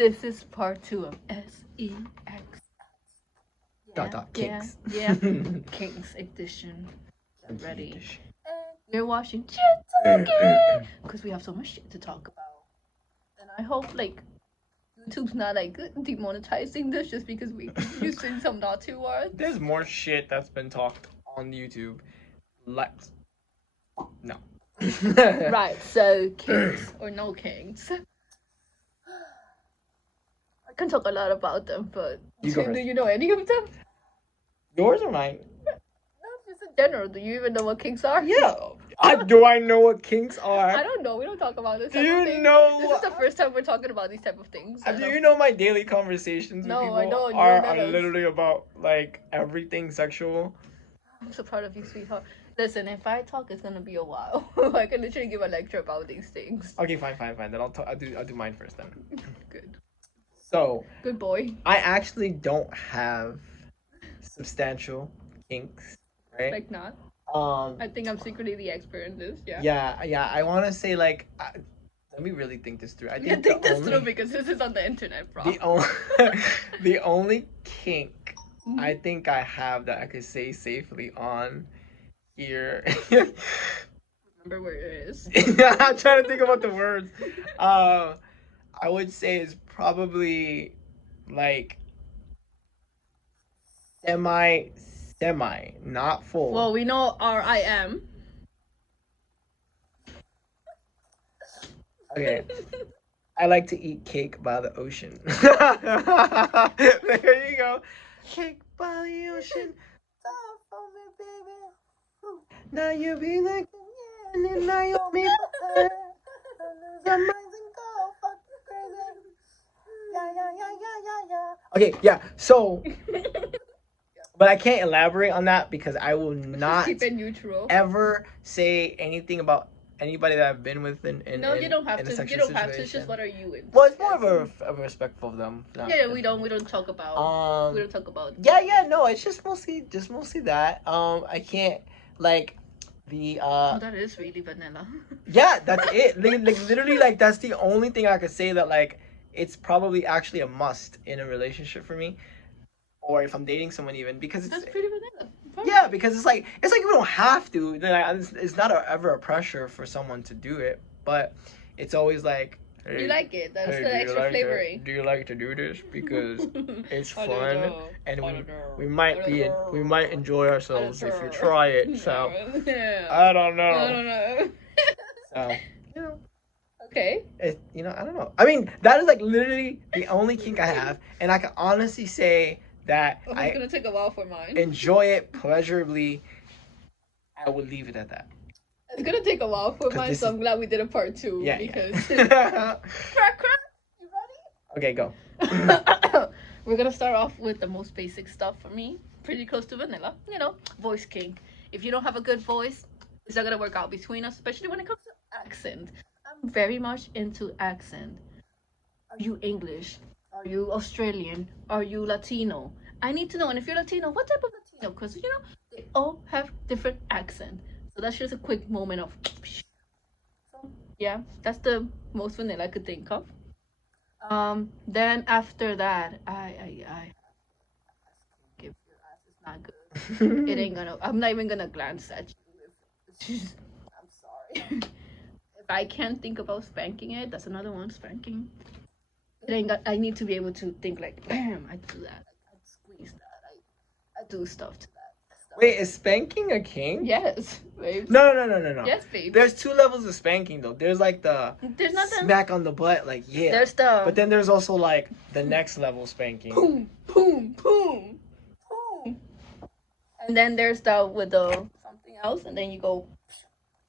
This is part 2 of SEX. Kinks. Yeah. Kinks edition. Get ready. Edition. We're watching Talky because we have so much shit to talk about. And I hope like YouTube's not like demonetizing this just because we using some naughty words. There's more shit that's been talked on YouTube. Let's. No. Right, so kinks or no kinks. I can talk a lot about them, but You go do first. you know any of them? Yours or mine? No, just in general. Do you even know what kinks are? Yeah. Do I know what kinks are? I don't know. We don't talk about this. Do type of you thing. know? This is the first time we're talking about these type of things. Do you know my daily conversations No, with I people don't. are literally about like everything sexual? I'm so proud of you, sweetheart. Listen, if I talk, it's gonna be a while. I can literally give a lecture about these things. Okay, fine. Then I'll do mine first then. Good. So. Good boy. I actually don't have substantial kinks, right? Like not. I think I'm secretly the expert in this. Yeah. Yeah. I want to say like, let me really think this through. I think think this through because this is on the internet, bro. The only kink Mhm. I think I have that I could say safely on here. Remember where it is. I'm trying to think about the words. I would say is probably like semi, not full. Well, we know RIM. Okay. I like to eat cake by the ocean. There you go. Cake by the ocean. Stop for me, baby. Now you be like, yeah, and then now you'll be fine. Okay, yeah. So, but I can't elaborate on that because I will not Keep it neutral. ever say anything about anybody that I've been with No, you don't have in a to. You sexual don't have to. It's situation. just what are you in? Well, it's more of a respectful of them. Yeah, we don't talk about. We don't talk about. Yeah, no, it's just mostly that. I can't like the Oh, that is really vanilla. Yeah, that's it. Like literally, like that's the only thing I could say that like it's probably actually a must in a relationship for me, or if I'm dating someone even because it's That's pretty vanilla. yeah, because it's like you don't have to. It's not ever a pressure for someone to do it, but it's always like. Hey, You like it? That's hey, the extra flavoring. Do you like to do this because it's I fun don't know. and I don't know. we might I might enjoy ourselves if you know. try it. So Yeah. I don't know. I don't know. So you know. Okay. I don't know. I mean, that is like literally the only kink I have, and I can honestly say that It's I gonna take a while for mine. enjoy it pleasurably. I would leave it at that. It's gonna take a while for mine, so I'm glad we did a part 2. Yeah. Because Yeah. crack. You Okay, go. ready? We're gonna start off with the most basic stuff for me. Pretty close to vanilla. You know, voice kink. If you don't have a good voice, it's not gonna work out between us, especially when it comes to accent. I'm very much into accent. Are you English? Are you Australian? Are you Latino? I need to know. And if you're Latino, what type of Latino? Because, you know, they all have different accent. So that's just a quick moment of... So, yeah, that's the most vanilla I could think of. Then after that, I if your ass is not good, it ain't gonna... I'm not even gonna glance at you. I'm sorry. If I can't think about spanking it, that's another one, spanking. It ain't got, I need to be able to think like, bam, I do that. I squeeze that. I do stuff to that. Wait, is spanking a kink? Yes, babe. No. Yes, babe. There's 2 levels of spanking though. There's like the There's nothing. smack on the butt, like yeah. There's the But then there's also like the next level spanking. boom, boom, boom, boom. And then there's the with the something else, and then you go.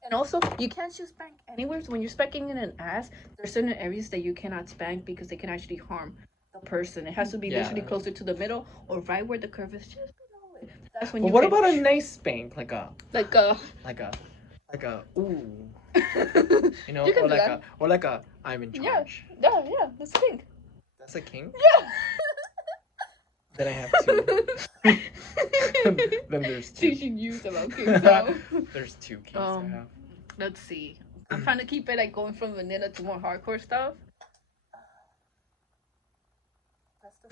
And also, you can't just spank anywhere. So when you're spanking in an ass, there's certain areas that you cannot spank because they can actually harm the person. It has to be literally closer to the middle or right where the curve is, just below it. That's when But you. what about a nice spank, like a ooh, you know, You can or do like that. a I'm in Yeah. charge. Yeah, that's pink. That's a kink. Yeah. Then I have 2. Then there's 2. Teaching youth about kinks now. There's 2 kinks I have. Let's see. I'm trying to keep it like going from vanilla to more hardcore stuff.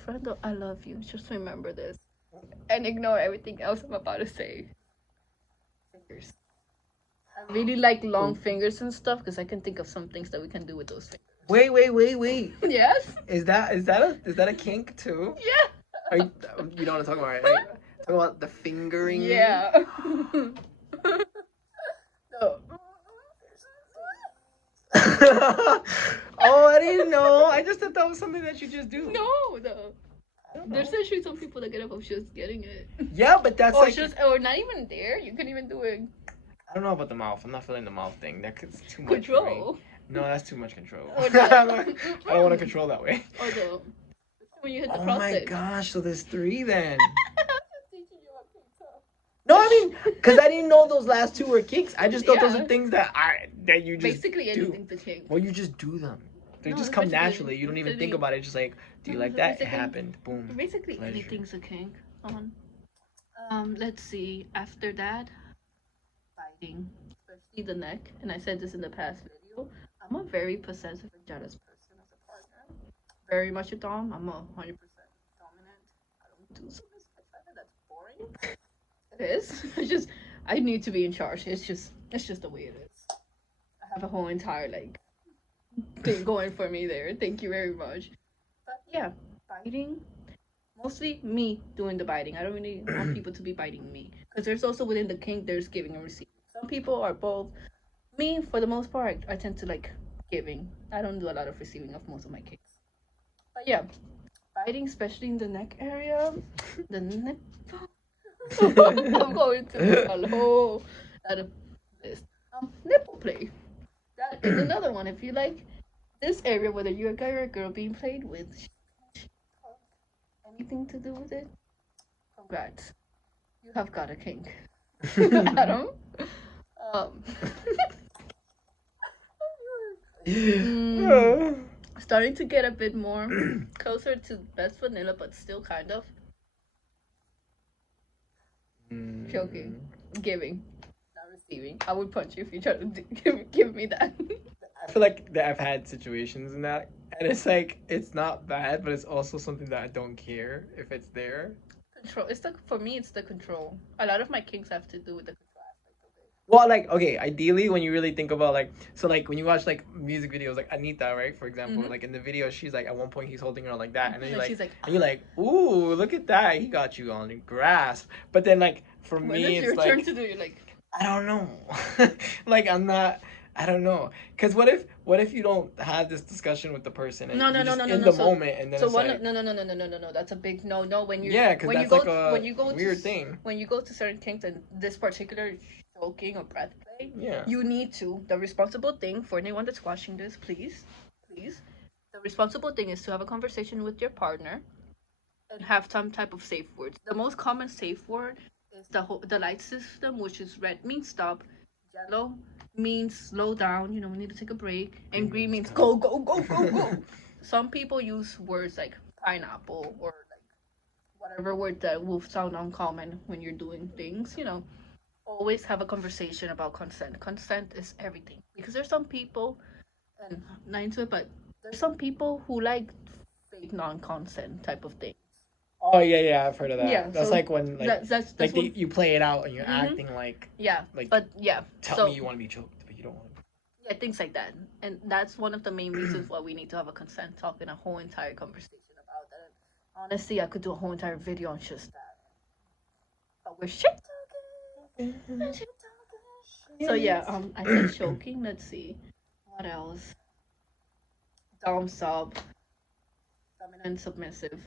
boyfriend, though, I love you. Just remember this and ignore everything else I'm about to say. Fingers. I really like long fingers and stuff because I can think of some things that we can do with those fingers. Wait. Yes. Is that a kink too? Yeah. Are you know what I'm talking about, right? Talking about the fingering. Yeah. So, Oh, I didn't know. I just thought that was something that you just do. no, I don't know. there's actually some people that get up of just getting it. Yeah, but that's Or like just, or not even there. You can even do it. I don't know about the mouth. I'm not feeling the mouth thing. That's too much for me. Control. No, that's too much control. Or I don't want to control that way. Or the when you hit the Oh cross my stitch. gosh! So there's 3 then. I'm just teaching you what kinks are. No, I mean, because I didn't know those last 2 were kinks. I just thought those Yeah. are things that you just Basically do. anything's a kink. Well, you just do them. They No, just it's come basically- naturally. You don't even think basically- about it. Just like, do you No, like it's that? It basically- happened. Boom. Basically Pleasure. anything's a kink. Let's see. After that, biting, especially the neck. And I said this in the past video. I'm a very possessive and jealous person as a partner. Very much a dom. I'm a 100% dominant. I don't do submissive. I find that's boring. It is. It's just I need to be in charge. It's just the way it is. I have a whole entire like thing going for me there. Thank you very much. But yeah, biting. Mostly me doing the biting. I don't really want people to be biting me. Because there's also within the kink, there's giving and receiving. Some people are both. Me, for the most part, I tend to like giving. I don't do a lot of receiving of most of my kinks. But yeah, biting, especially in the neck area. The nip. I'm going to a whole lot of this. Nipple play. That is another one. If you like this area, whether you're a guy or a girl being played with, anything to do with it, congrats. You have got a kink. Adam. Starting to get a bit more closer to best vanilla, but still kind of joking, giving, not receiving. I would punch you if you try to give me that. I feel like that I've had situations in that, and it's like it's not bad, but it's also something that I don't care if it's there. Control. For me. It's the control. A lot of my kinks have to do with the control aspect of it. Well, like okay, ideally when you really think about like when you watch like music videos like Anita, right? For example, like in the video, she's like at one point he's holding her like that, and then And she's like, you're like, ooh, look at that, he got you on the grasp. But then like for when me, it's it's your like turn to do, you're like, I don't know, like I'm not. I don't know, cause what if you don't have this discussion with the person and No, you're just no, in no, the so- moment and then so it's one, like no. That's a big no. When you yeah, cause when that's you like go a when you go weird to, thing. When you go to certain kinks and this particular choking or breath play, Yeah. you need to. The responsible thing for anyone that's watching this, please, the responsible thing is to have a conversation with your partner and have some type of safe words. The most common safe word is the light system, which is red means stop, yellow means slow down, we need to take a break, and green means go, go, go, go, go. Some people use words like pineapple or like whatever word that will sound uncommon when you're doing things, Always have a conversation about consent. Consent is everything. Because there's some people, and not into it, but there's some people who like fake non-consent type of thing. Oh yeah, I've heard of that. Yeah, That's so like when like that's like when, you play it out and you're Mhm. acting like yeah, like but yeah. tell so, me you want to be choked, but you don't want to. Yeah, things like that. And that's one of the main reasons why we need to have a consent talk and a whole entire conversation about that. Honestly, I could do a whole entire video on just that. But we're shit talking. So yeah, I said choking. Let's see. What else? Dom sub. Dominant submissive.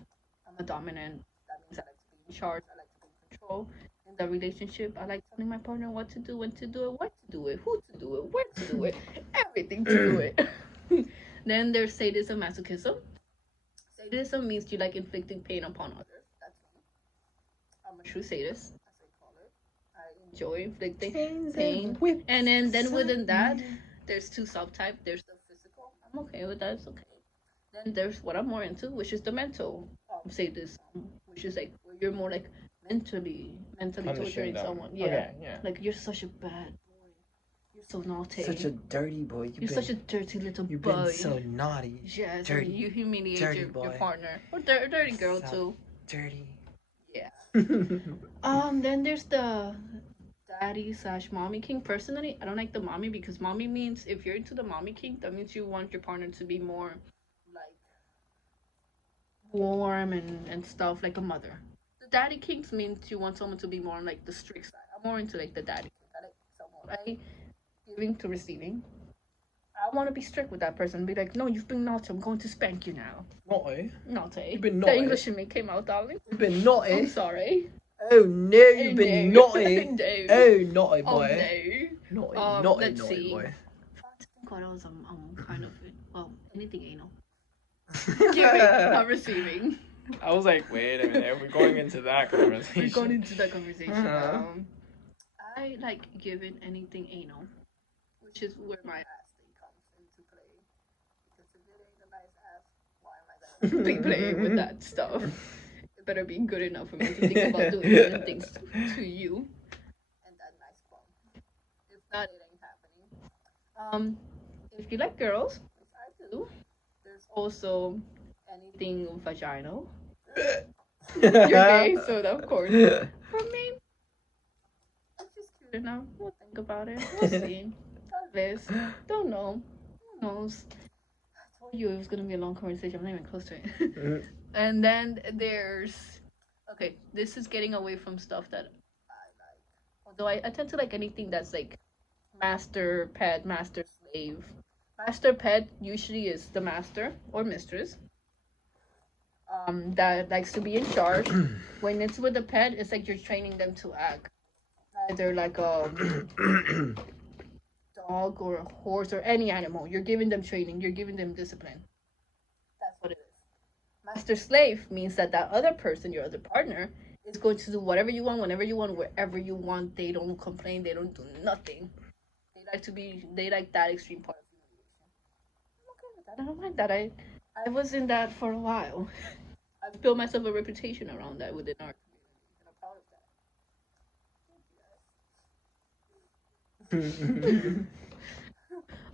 I'm a dominant. That means I like to be in charge. I like to be in control. In the relationship, I like telling my partner what to do, when to do it, what to do it, who to do it, where to do it, everything to do it. Then there's sadism, masochism. Sadism means you like inflicting pain upon others. That's me. I'm a true sadist, as I call it. I enjoy inflicting pain. And then within that, there's 2 subtypes. There's the physical. I'm okay with that. It's okay. Then there's what I'm more into, which is the mental sadism, which is like where you're more like mentally Punishing torturing them. someone. Yeah. Okay, yeah. Like you're such a bad boy. You're so naughty. Such a dirty boy. You're such a dirty little You've boy. been so naughty. Yes, dirty. and you humiliate Dirty your boy. partner. Or dirty girl So too. dirty. Yeah. Then there's the daddy/mommy king. Personally, I don't like the mommy because mommy means if you're into the mommy king, that means you want your partner to be more like warm and stuff like a mother. The daddy kings means you want someone to be more on like the strict side. I'm more into like the daddy king. I like someone right giving to receiving. I want to be strict with that person. Be like, no, you've been naughty. I'm going to spank you now. Naughty. Naughty. You've been The naughty. English in me came out, darling. You've been naughty. I'm sorry. Oh no, you've been naughty. No. Oh, naughty Oh boy. no. Naughty Let's see. boy. I think what else I'm kind of anything anal. Giving, not receiving. I was like, wait a minute, we're going into that conversation. We're going into that conversation. I like giving anything anal, which is where my ass thing comes into play. Because if it ain't a nice ass, why am I gonna be playing with that stuff? It better be good enough for me to think about doing certain things to you. And that nice bum. If not, it ain't happening. If you like girls, which I do, there's also anything vaginal. You're gay, so of course. For me, it's just cute enough. We'll think about it. We'll see. This. Don't know. Who knows? I told you it was gonna be a long conversation. I'm not even close to it. And then there's okay, this is getting away from stuff that I like. Although I tend to like anything that's like master, pet, master, slave. Master pet usually is the master or mistress. That likes to be in charge. When it's with a pet, it's like you're training them to act. Either like a dog or a horse or any animal. You're giving them training. You're giving them discipline. That's what it is. Master slave means that other person, your other partner, is going to do whatever you want, whenever you want, wherever you want. They don't complain. They don't do nothing. They like that extreme part of humiliation. I'm okay with that. I don't mind that. I was in that for a while. I've built myself a reputation around that within our community, and I'm proud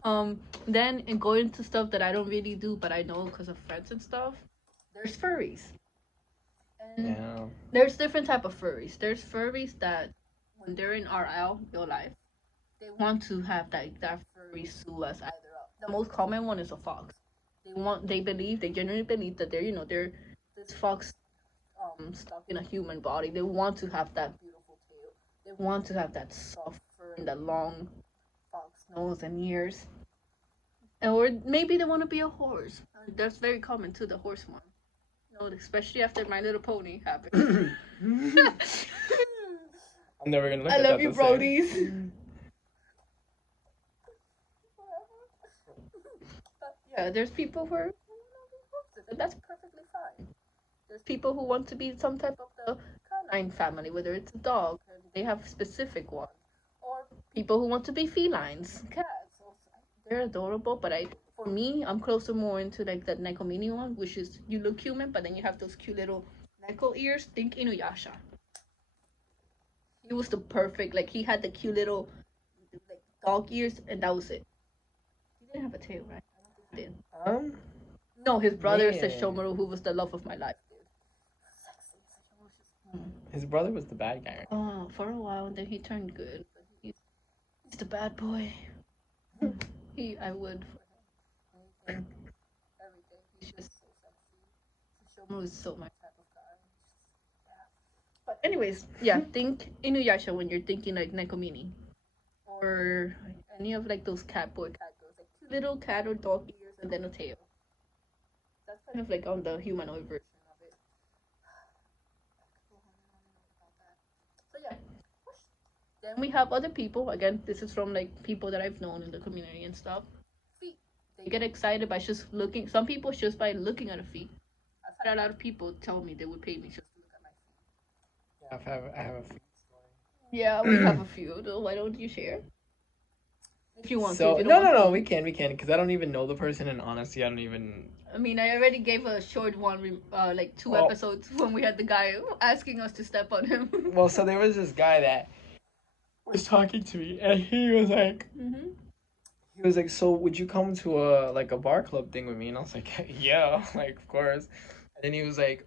of that. Then and going into stuff that I don't really do, but I know because of friends and stuff. There's furries, and there's different type of furries. There's furries that when they're in RL, real life, they want to have that furry sue us either up. The most common one is a fox. They genuinely believe that they're this fox stuck in a human body. They want to have that beautiful tail. They want to have that soft fur and that long fox nose and ears. Or maybe they want to be a horse. That's very common too, the horse one. Especially after My Little Pony happened. I'm never gonna look I at love that you, the same. Brodies. Yeah, there's people who are and that's perfectly fine. There's people who want to be some type of the canine family, whether it's a dog, or they have specific ones, or people who want to be felines, cats. They're adorable, but for me, I'm closer more into like that Neko Mini one, which is you look human, but then you have those cute little Neko ears. Think Inuyasha. He was the perfect, like he had the cute little like dog ears, and that was it. He didn't have a tail, right? I don't think he did. No, his brother is Sesshomaru, who was the love of my life. His brother was the bad guy. Right? For a while, and then he turned good. But he's the bad boy. I would for him. Everything. He's just so sexy. Sesshomaru is so my type of guy. Yeah. But anyways, yeah, think Inuyasha when you're thinking like Nekomini. Or any of like those cat girls. Like two little cat or dog ears and then a tail. That's kind of like on the humanoid version of it. So yeah. Then we have other people. Again, this is from like people that I've known in the community and stuff. Feet. They get excited by just looking. Some people just by looking at a feet. I've had a lot of people tell me they would pay me just to look at my feet. Yeah, I have a feet story. Yeah, we have a few. So why don't you share? If you want to. If you don't no, we can, because I don't even know the person, and honestly, I don't even. I mean, I already gave a short one, like 2 episodes when we had the guy asking us to step on him. Well, so there was this guy that was talking to me, and he was like, Mm-hmm. so would you come to a bar club thing with me? And I was like, yeah, like of course. And then he was like,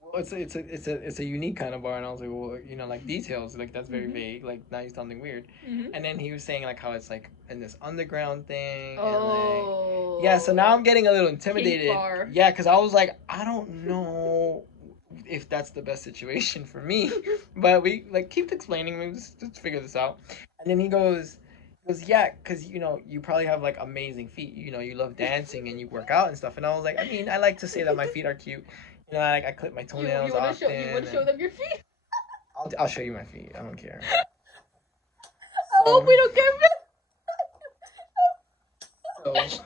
well, it's a unique kind of bar, and I was like, well, like details, like that's very vague, like now you something weird. Mm-hmm. And then he was saying like how it's like in this underground thing, and Oh. like, yeah. So now I'm getting a little Kink intimidated. bar. Yeah, because I was like, I don't know if that's the best situation for me, but we like keep explaining, let's figure this out. And then he goes, yeah, because you probably have like amazing feet. You love dancing and you work out and stuff. And I was like, I mean, I like to say that my feet are cute. I clip my toenails You want often. to show them your feet? I'll show you my feet. I don't care. I hope we don't get So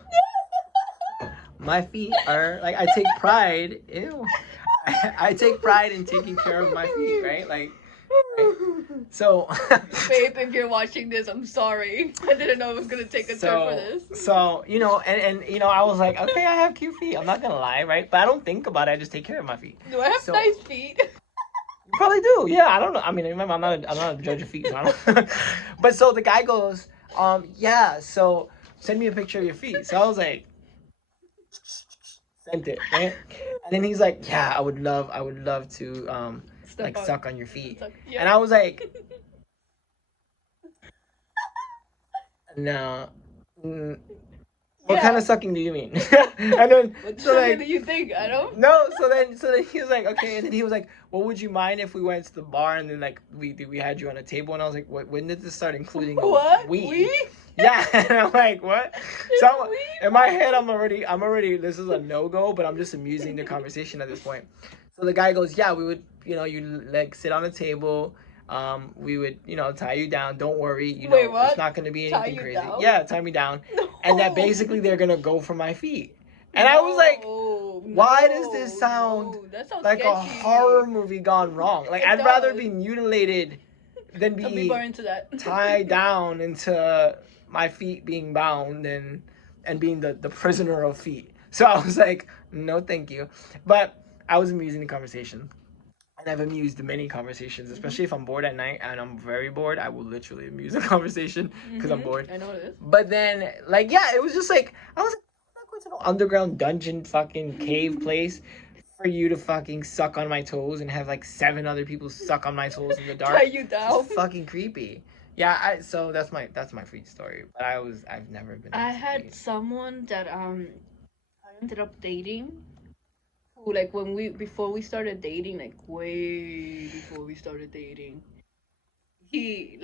my feet are like, I take pride. Ew. I take pride in taking care of my feet, right? Like, right? So, babe, if you're watching this, I'm sorry. I didn't know it was gonna take a turn for this. So, and I was like, okay, I have cute feet. I'm not gonna lie, right? But I don't think about it. I just take care of my feet. Do I have nice feet? You probably do. Yeah, I don't know. I mean, remember, I'm not a judge of feet. So I don't. But so the guy goes, yeah. So send me a picture of your feet. So I was like, sent it, right? And then he's like, yeah, I would love to suck on your feet. Yeah. And I was like, no. What kind of sucking do you mean? And then what do you think? I don't. No. So then he was like, okay. And then he was like, well, would you mind if we went to the bar and then like we had you on a table? And I was like, when did this start including what? We? Yeah. And I'm like, what? So in my head, I'm already. This is a no-go, but I'm just amusing the conversation at this point. So the guy goes, yeah, we would, you like sit on a table. We would, tie you down. Don't worry, Wait, what? It's not gonna be anything crazy. Down? Yeah, tie me down. No. And that basically they're gonna go for my feet. And I was like, why does this sound like sketchy. a horror movie gone wrong? Like, I'd rather be mutilated than be more into that. tied down into my feet being bound and being the prisoner of feet. So I was like, no, thank you. But I was amusing the conversation. And I've amused many conversations, especially if I'm bored at night and I'm very bored. I will literally amuse a conversation because I'm bored. I know it is. But then, like, yeah, it was just like, I was like, I'm not going to no underground dungeon fucking cave place for you to fucking suck on my toes and have like 7 other people suck on my toes in the dark. Tie you down. It's fucking creepy. Yeah, so that's my feet story. But I've never been. I had someone that I ended up dating. Who, like, before we started dating, like way before we started dating, he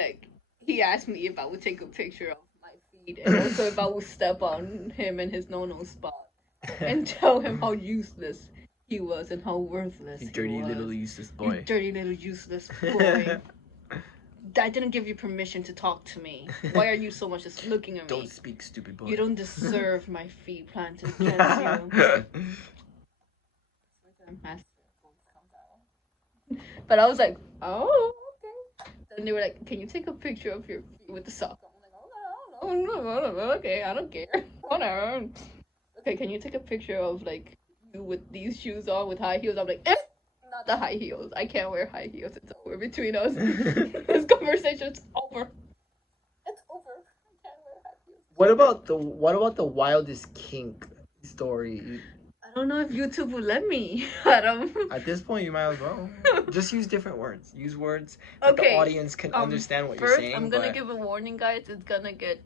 asked me if I would take a picture of my feet and also if I would step on him in his no spot and tell him how useless he was and how worthless he dirty was. Little useless boy. You dirty little useless boy. I didn't give you permission to talk to me. Why are you so much just looking at me? Don't speak, stupid boy. You don't deserve my feet planted against you. But I was like, oh, okay. Then they were like, can you take a picture of your feet with the sock? I'm like, oh, okay, I don't care. Whatever. Okay, can you take a picture of like you with these shoes on with high heels? I'm like, not the high heels. I can't wear high heels. It's over between us. This conversation's over. It's over. I can't wear high heels. What about the wildest kink story? I don't know if YouTube will let me. I don't. At this point, you might as well. Just use different words. Use words that the audience can understand what you're saying. I'm gonna give a warning, guys. It's gonna get.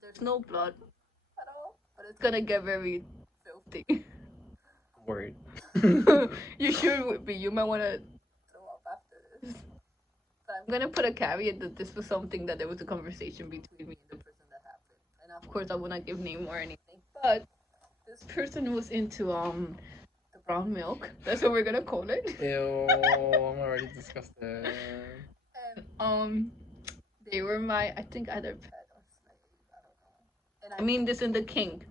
There's no blood at all, but it's gonna get very filthy. Word. You should be. You might want to throw up after this. So I'm gonna put a caveat that this was something that there was a conversation between me and the person that happened, and of course I will not give name or anything, but. This person was into the brown milk. That's what we're gonna call it. Ew, I'm already disgusted. And they were I think either pet or slave. I don't know. And I mean this in the kink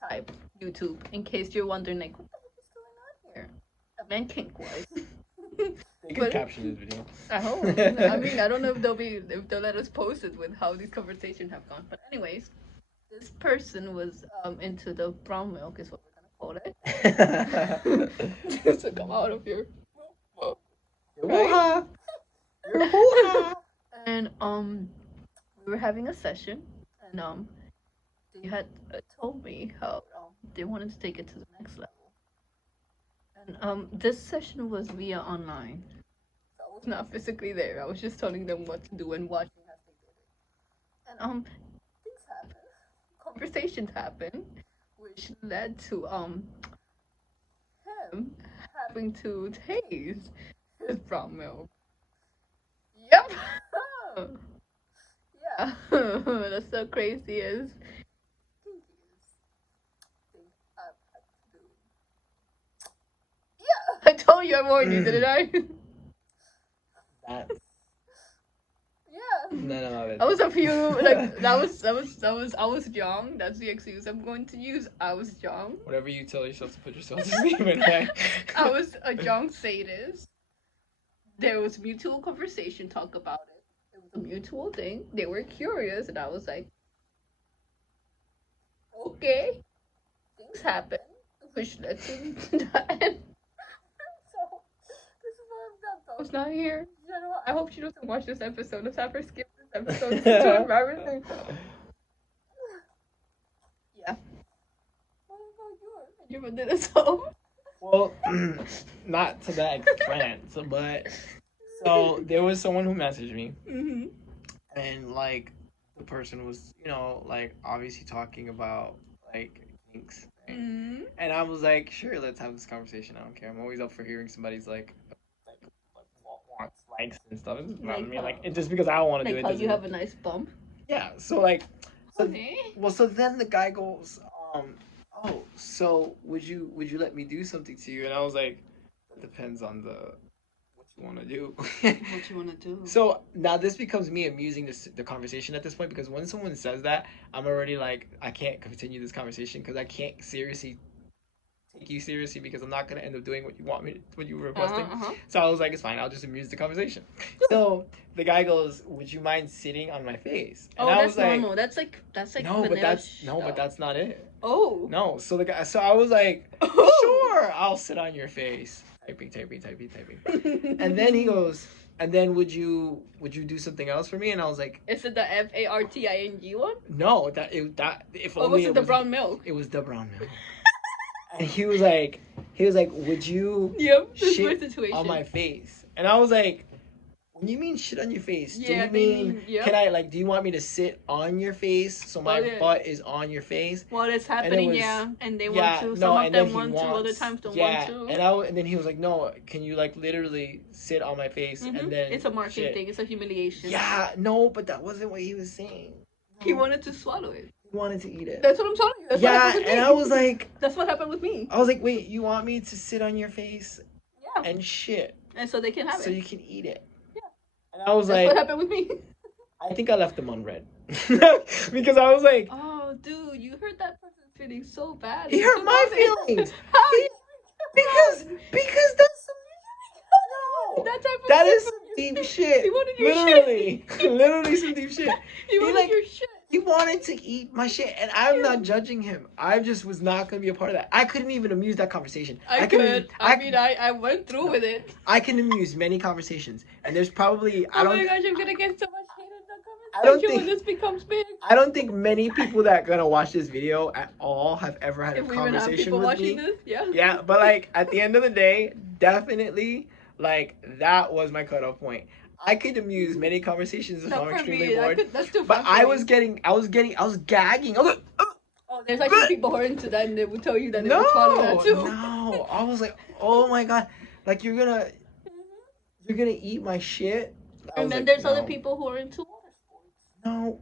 type YouTube, in case you're wondering like what the heck is going on here. I meant kink wise. You can caption this video. I hope. I mean, I don't know if they'll let us post it with how these conversations have gone. But anyways. This person was into the brown milk, is what we're gonna call it. Just to come out of your. Right? Your hoo-ha. and we were having a session, and they had told me how they wanted to take it to the next level, and this session was via online. So I was not physically there. I was just telling them what to do and watching as they did it. And things happen, conversations happen, which led to him having to taste his brown milk. Yep. Yeah. That's the craziest thing I've had to do. Yeah. I told you I warned you, didn't I? That's Yeah. none of it. I was a few like that was I was young. That's the excuse I'm going to use. I was young. Whatever you tell yourself to put yourself to sleep at night. I was a young sadist. There was mutual conversation, talk about it. It was a mutual thing. They were curious, and I was like, okay, things happen, which led to that. So this is why I'm done. I was not here. You know, I hope she doesn't watch this episode. Let's have her skip this episode. It's too embarrassing. Yeah. What about yours? You ever did it so? Well, not to that extent, but so there was someone who messaged me, Mm-hmm. and like the person was, like obviously talking about like kinks, right? Mm-hmm. And I was like, sure, let's have this conversation. I don't care. I'm always up for hearing somebody's wants, likes, and stuff. It's not me. Like, it's just because I don't want to do Like it. how doesn't- you have a nice bump. Yeah. So like, so, Okay. well, so then the guy goes, oh, so would you let me do something to you? And I was like, it depends on what you want to do. What you want to do? So now this becomes me amusing the conversation at this point, because when someone says that, I'm already like, I can't continue this conversation because I can't seriously take you seriously, because I'm not gonna end up doing what you want me to, what you were requesting. So I was like, it's fine, I'll just amuse the conversation. So the guy goes, would you mind sitting on my face? And I that's was like, normal. That's like no, but vanilla that's not it. Oh. No, so I was like, sure, I'll sit on your face. Typing. And then he goes, and then would you do something else for me? And I was like, Is it the FARTING one? no, if Or only was it the brown milk? It was the brown milk. And he was like, would you Yep, this is my shit situation. on my face? And I was like, when you mean shit on your face, do Yeah, you they mean, mean- yep. can I, like, do you want me to sit on your face so my yeah. butt is on your face? Well, it's happening, was- yeah. And they Yeah, want to. no, Some of and then them he want to, other wants- times don't yeah, want to. and then he was like, no, can you, like, literally sit on my face Mhm. and then It's a marketing shit. thing. It's a humiliation. Yeah, no, but that wasn't what he was saying. He wanted to swallow it. He wanted to eat it. That's what I'm telling you. That's what Yeah, happened with and me. I was like, That's what happened with me. wait, you want me to sit on your face Yeah. and shit And so they can have so it. you can eat it? Yeah. And I was That's what like, happened with me. I think I left them unread. Because I was like, Oh, dude, you hurt that person's feelings so bad. he hurt my feelings. How? Because that's some no. That type of That shit is some from- deep shit. He wanted your Literally. Literally some deep shit. He wanted like- your shit. He wanted to eat my shit, and I'm not judging him. I just was not going to be a part of that. I couldn't even amuse that conversation. I could. I went through with it. I can amuse many conversations, and there's probably Oh my gosh, I'm gonna get so much hate in the I don't comment section when think- this becomes big. I don't think many people that are gonna watch this video at all have ever had a If we even have conversation people with watching me. this, yeah. Yeah, but like at the end of the day, definitely like that was my cutoff point. I could amuse many conversations if Not I'm for extremely me. bored. That's too But fun I for was me. gagging. I was gagging. I was like, Oh, there's actually people who are into that and they will tell you that they will swallow that too. no. I was like, oh my god, like you're gonna eat my shit. I And was then like, there's other no. people who are into water sports. No.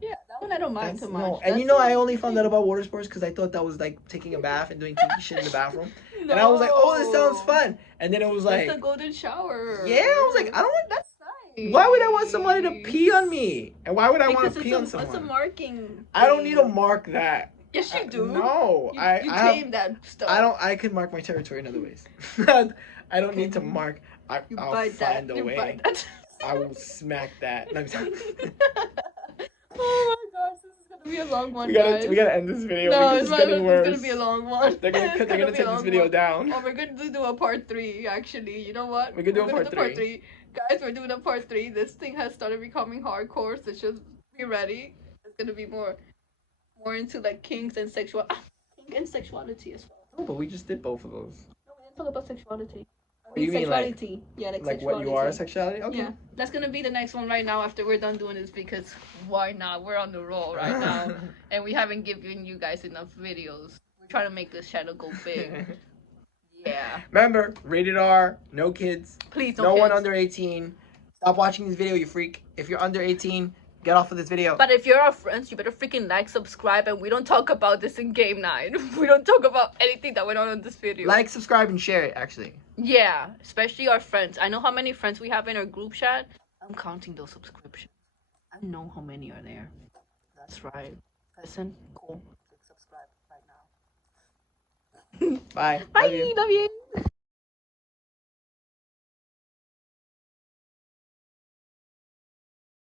Yeah, that one I don't mind That's, too much. no. And you know, I only found out about water sports because I thought that was like taking a bath and doing kinky shit in the bathroom. And I was like, oh, this sounds fun. And then it was like, That's the golden shower. yeah, I was like, I don't want that. That's nice. Why would I want somebody to pee on me? And why would I want to pee on It's a someone? marking. I don't need to thing. mark that. Yes, you do. No, You, I you have, claim that stuff. I can mark my territory in other ways. I don't need to mark. I'll Buy find that. a You way. buy that. I will smack that. Let me tell you. Oh my gosh, this is gonna be a long one, we guys. gotta end this video No, because it's it's not. getting It's worse. gonna be a long one. They're gonna It's take be a this long video one. down. Oh, we're gonna do a part 3. Actually, you know what? We could do a We're gonna part three. Guys, we're doing a part 3. This thing has started becoming hardcore, so just be ready. It's gonna be more into like kinks and kink and sexuality as well. Oh, but we just did both of those. No, we didn't talk about sexuality. You mean like sexuality? Yeah, like what sexuality. you are, sexuality? Okay. Yeah, that's gonna be the next one right now after we're done doing this because why not? We're on the roll right now, and we haven't given you guys enough videos. We're trying to make this channel go big. Yeah. Remember, rated R, no kids. Please no one under 18. Stop watching this video, you freak. If you're under 18, get off of this video. But if you're our friends, you better freaking like, subscribe, and we don't talk about this in game 9. We don't talk about anything that went on in this video. Like, subscribe, and share it, actually. Yeah, especially our friends. I know how many friends we have in our group chat. I'm counting those subscriptions. I know how many are there. That's right. Listen, cool. Click subscribe right now. Bye. Bye. Love you.